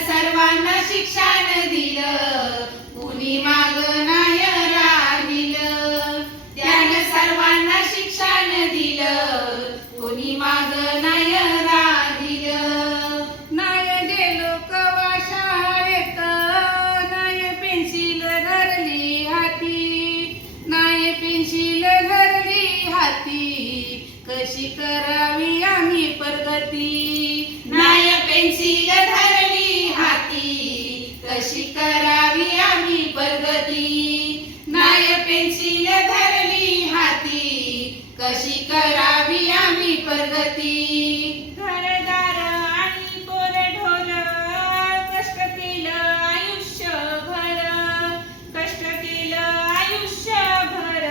सर्वांना शिक्षण दिलं. कुणी माग नाही त्यानं सर्वांना शिक्षण दिलं. नाही नाही कवा नाही पेन्सिल धरली हाती. नाही पेन्सिल धरली हाती. कशी करावी आम्ही प्रगती? नाही पेन्सिल धरली कशी करावी आम्ही प्रगती? नाय पेन्सिल धरली हाती. कशी करावी आम्ही प्रगती? घरदार आणि पोरढोर कष्ट केलं आयुष्य भर कष्ट केलं आयुष्यभर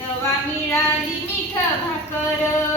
तवा मिळाली मीठ भाकर.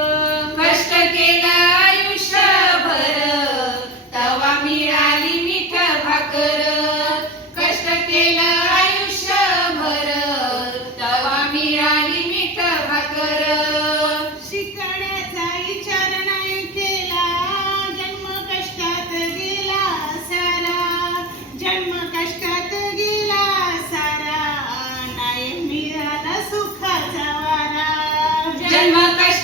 செல்வ கஷ்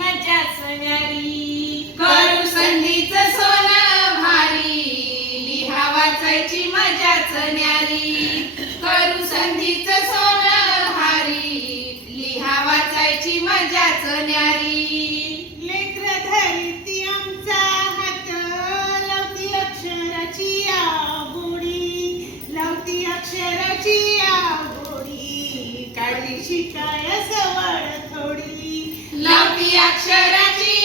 मजाच न्यारी करू संधीच सोनं भारी. लिहा वाचायची मजाच न्यारी करू संधीच सोनं भारी. लिहा वाचायची मजाच न्यारी लेकर धरती आमचा हात. लावती अक्षराची गोडी लावती अक्षराची गोडी काढली शिकाय सवड थोडी लावती अक्षराची.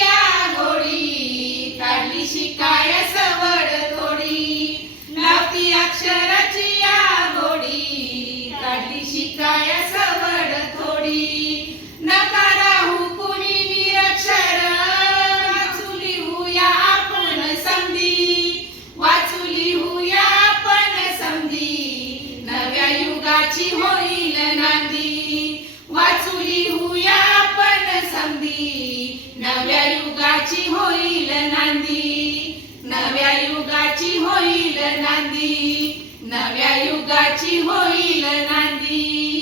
युगाची होईल नांदी. नव्या युगाची होईल नांदी. नव्या युगाची होईल नांदी.